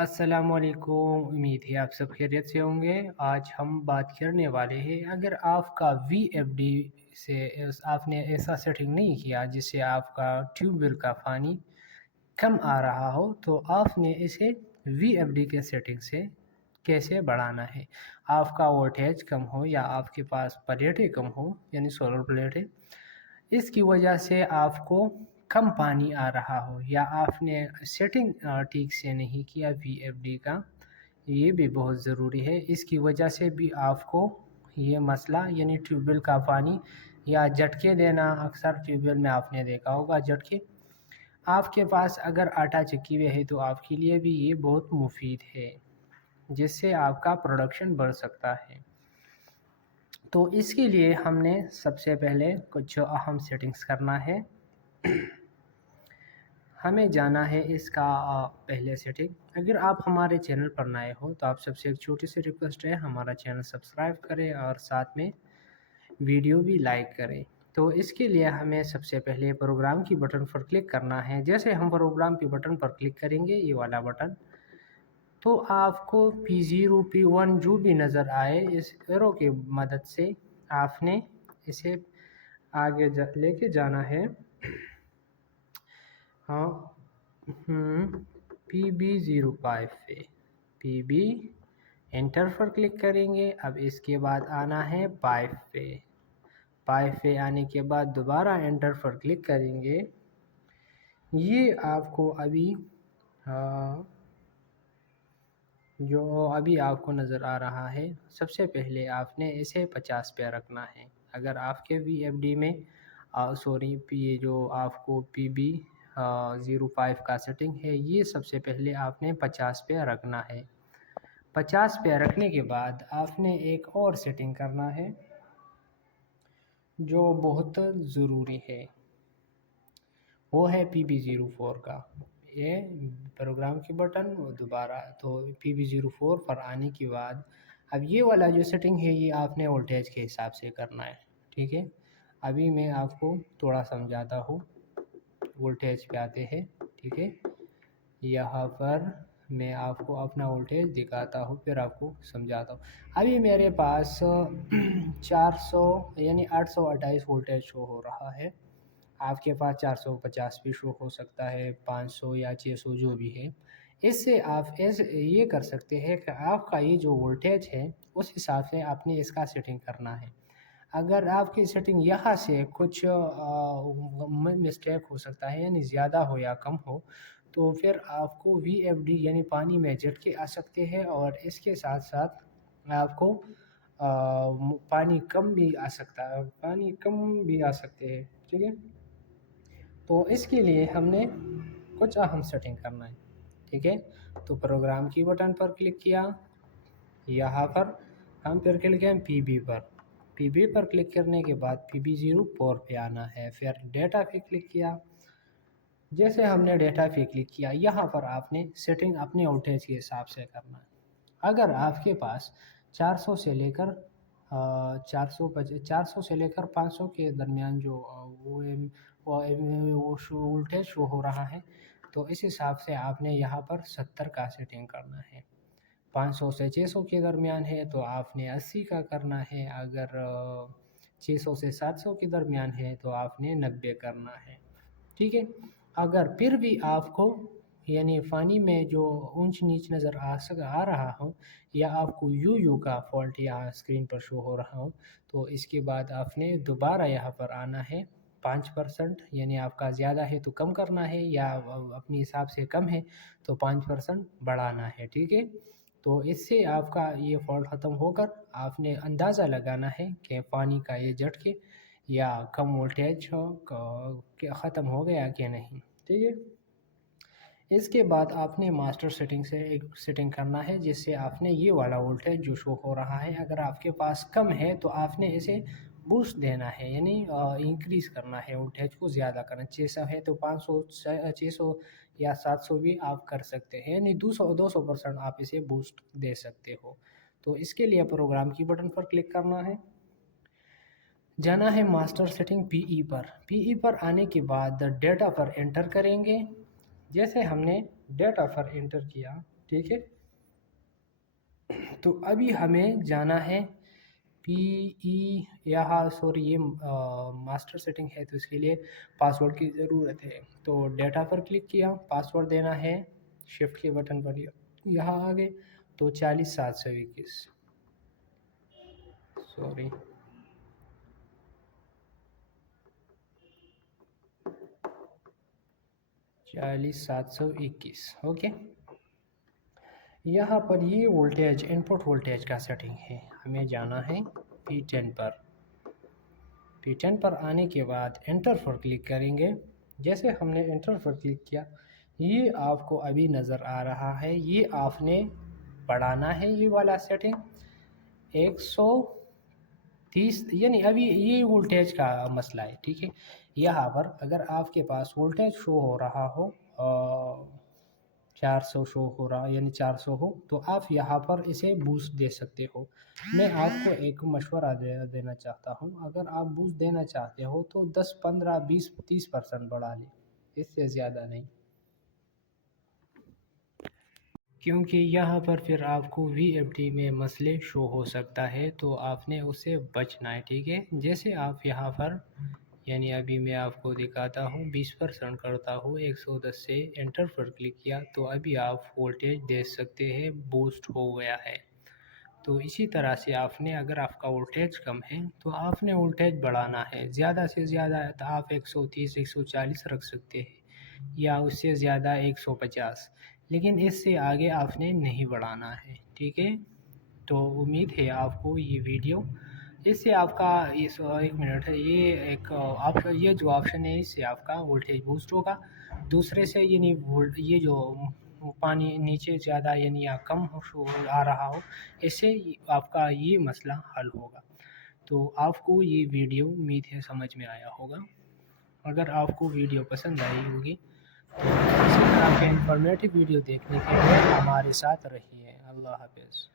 السلام علیکم، امید ہے آپ سب خیریت سے ہوں گے۔ آج ہم بات کرنے والے ہیں، اگر آپ کا وی ایف ڈی سے آپ نے ایسا سیٹنگ نہیں کیا جس سے آپ کا ٹیوب ویل کا پانی کم آ رہا ہو، تو آپ نے اسے وی ایف ڈی کے سیٹنگ سے کیسے بڑھانا ہے۔ آپ کا وولٹیج کم ہو یا آپ کے پاس پلیٹیں کم ہو، یعنی سولر پلیٹیں، اس کی وجہ سے آپ کو کم پانی آ رہا ہو یا آپ نے سیٹنگ ٹھیک سے نہیں کیا وی ایف ڈی کا، یہ بھی بہت ضروری ہے۔ اس کی وجہ سے بھی آپ کو یہ مسئلہ یعنی ٹیوب ویل کا پانی یا جھٹکے دینا، اکثر ٹیوب ویل میں آپ نے دیکھا ہوگا جھٹکے، آپ کے پاس اگر آٹا چکی ہوئے ہے تو آپ کے لیے بھی یہ بہت مفید ہے، جس سے آپ کا پروڈکشن بڑھ سکتا ہے۔ تو اس کے لیے ہم نے سب سے پہلے کچھ اہم سیٹنگز کرنا ہے۔ ہمیں جانا ہے اس کا پہلے سیٹنگ۔ اگر آپ ہمارے چینل پر نئے ہو تو آپ سب سے ایک چھوٹی سی ریکویسٹ ہے، ہمارا چینل سبسکرائب کریں اور ساتھ میں ویڈیو بھی لائک کریں۔ تو اس کے لیے ہمیں سب سے پہلے پروگرام کی بٹن پر کلک کرنا ہے۔ جیسے ہم پروگرام کی بٹن پر کلک کریں گے، یہ والا بٹن، تو آپ کو P0 P1 جو بھی نظر آئے، اس ایرو کی مدد سے آپ نے اسے آگے لے کے جانا ہے۔ ہاں PB05 پہ PB انٹر پر کلک کریں گے۔ اب اس کے بعد آنا ہے 5 پہ 5 پہ آنے کے بعد دوبارہ انٹر پر کلک کریں گے۔ یہ آپ کو ابھی جو ابھی آپ کو نظر آ رہا ہے، سب سے پہلے آپ نے اسے 50 پہ رکھنا ہے۔ اگر آپ کے وی ایف ڈی میں یہ جو آپ کو PB05 کا سیٹنگ ہے، یہ سب سے پہلے آپ نے 50 پہ رکھنا ہے۔ 50 پہ رکھنے کے بعد آپ نے ایک اور سیٹنگ کرنا ہے جو بہت ضروری ہے، وہ ہے PB04 کا۔ یہ پروگرام کی بٹن دوبارہ تو PB04 پر آنے کے بعد اب یہ والا جو سیٹنگ ہے، یہ آپ نے وولٹیج کے حساب سے کرنا ہے، ٹھیک ہے۔ ابھی میں آپ کو تھوڑا سمجھاتا ہوں۔ وولٹیج پہ آتے ہیں، ٹھیک ہے۔ یہاں پر میں آپ کو اپنا وولٹیج دکھاتا ہوں، پھر آپ کو سمجھاتا ہوں۔ ابھی میرے پاس 400 یعنی 828 وولٹیج شو ہو رہا ہے۔ آپ کے پاس 450 بھی شو ہو سکتا ہے، 500 یا 600 جو بھی ہے۔ اس سے آپ یہ کر سکتے ہیں کہ آپ کا یہ جو وولٹیج ہے، اس حساب سے آپ نے اس کا سیٹنگ کرنا ہے۔ اگر آپ کی سیٹنگ یہاں سے کچھ مسٹیک ہو سکتا ہے، یعنی زیادہ ہو یا کم ہو، تو پھر آپ کو وی ایف ڈی یعنی پانی میں جھٹکے آ سکتے ہیں، اور اس کے ساتھ ساتھ آپ کو پانی کم بھی آ سکتے ہیں، ٹھیک ہے۔ تو اس کے لیے ہم نے کچھ اہم سیٹنگ کرنا ہے، ٹھیک ہے۔ تو پروگرام کی بٹن پر کلک کیا، یہاں پر ہم پھر کلک کریں پی بی پر کلک کرنے کے بعد PB04 پہ آنا ہے، پھر ڈیٹا پہ کلک کیا۔ جیسے ہم نے ڈیٹا پہ کلک کیا، یہاں پر آپ نے سیٹنگ اپنے وولٹیج کے حساب سے کرنا ہے۔ اگر آپ کے پاس 400 سے لے کر 500 کے درمیان جو وولٹیج شو ہو رہا ہے، تو اس حساب سے آپ نے یہاں پر 70 کا سیٹنگ کرنا ہے۔ 500 سے 600 کے درمیان ہے تو آپ نے 80 کا کرنا ہے۔ اگر 600 سے 700 کے درمیان ہے تو آپ نے 90 کرنا ہے، ٹھیک ہے۔ اگر پھر بھی آپ کو یعنی پانی میں جو اونچ نیچ نظر آ رہا ہو، یا آپ کو یو کا فالٹ یہاں اسکرین پر شو ہو رہا ہو، تو اس کے بعد آپ نے دوبارہ یہاں پر آنا ہے 5%، یعنی آپ کا زیادہ ہے تو کم کرنا ہے، یا اپنے حساب سے کم ہے تو 5% بڑھانا ہے، ٹھیک ہے۔ تو اس سے آپ کا یہ فالٹ ختم ہو کر آپ نے اندازہ لگانا ہے کہ پانی کا یہ جھٹکے یا کم وولٹیج ختم ہو گیا کہ نہیں، ٹھیک ہے۔ اس کے بعد آپ نے ماسٹر سیٹنگ سے ایک سیٹنگ کرنا ہے، جس سے آپ نے یہ والا وولٹیج جو شو ہو رہا ہے، اگر آپ کے پاس کم ہے تو آپ نے اسے بوسٹ دینا ہے، یعنی انکریز کرنا ہے، وولٹیج کو زیادہ کرنا۔ 600 ہے تو 500 600 یا 700 بھی آپ کر سکتے ہیں، یعنی 200% آپ اسے بوسٹ دے سکتے ہو۔ تو اس کے لیے پروگرام کی بٹن پر کلک کرنا ہے، جانا ہے ماسٹر سیٹنگ پی ای پر آنے کے بعد ڈیٹا پر انٹر کریں گے۔ جیسے ہم نے ڈیٹا پر انٹر کیا، ٹھیک ہے. تو ابھی ہمیں جانا ہے پی ای، یہاں سوری یہ ماسٹر سیٹنگ ہے تو اس کے لیے پاسورڈ کی ضرورت ہے. تو ڈیٹا پر کلک کیا، پاسورڈ دینا ہے، شفٹ کے بٹن پر یہاں آگے تو 40721 سوری 40721 اوکے. یہاں پر یہ وولٹیج ان پٹ وولٹیج کا سیٹنگ ہے، ہمیں جانا ہے P10 پر. P10 پر آنے کے بعد انٹر پر کلک کریں گے. جیسے ہم نے انٹر پر کلک کیا، یہ آپ کو ابھی نظر آ رہا ہے، یہ آپ نے بڑھانا ہے یہ والا سیٹنگ 130، یعنی ابھی یہ وولٹیج کا مسئلہ ہے. ٹھیک ہے، یہاں پر اگر آپ کے پاس وولٹیج شو ہو رہا ہو 400 شو ہو رہا یعنی 400 ہو تو آپ یہاں پر اسے بوسٹ دے سکتے ہو. میں آپ کو ایک مشورہ دینا چاہتا ہوں، اگر آپ بوسٹ دینا چاہتے ہو تو 10 15 20 30% بڑھا لیں، اس سے زیادہ نہیں، کیونکہ یہاں پر پھر آپ کو وی ایف ٹی میں مسئلے شو ہو سکتا ہے، تو آپ نے اس سے بچنا ہے. ٹھیک ہے، جیسے آپ یہاں پر یعنی ابھی میں آپ کو دکھاتا ہوں 20% کرتا ہوں 110 سے انٹر پر کلک کیا تو ابھی آپ وولٹیج دے سکتے ہیں، بوسٹ ہو گیا ہے. تو اسی طرح سے آپ نے اگر آپ کا وولٹیج کم ہے تو آپ نے وولٹیج بڑھانا ہے، زیادہ سے زیادہ آپ 130 140 رکھ سکتے ہیں یا اس سے زیادہ 150، لیکن اس سے آگے آپ نے نہیں بڑھانا ہے. ٹھیک ہے، تو امید ہے آپ کو یہ ویڈیو اس سے آپ کا ایک منٹ ہے، یہ جو آپشن ہے اس سے آپ کا وولٹیج بوسٹ ہوگا. دوسرے سے یعنی یہ جو پانی نیچے زیادہ یعنی یا کم آ رہا ہو، اس سے آپ کا یہ مسئلہ حل ہوگا. تو آپ کو یہ ویڈیو امید ہے سمجھ میں آیا ہوگا. اگر آپ کو ویڈیو پسند آئی ہوگی تو اسی طرح کے انفارمیٹیو ویڈیو دیکھنے کے لیے ہمارے ساتھ رہیے. اللہ حافظ.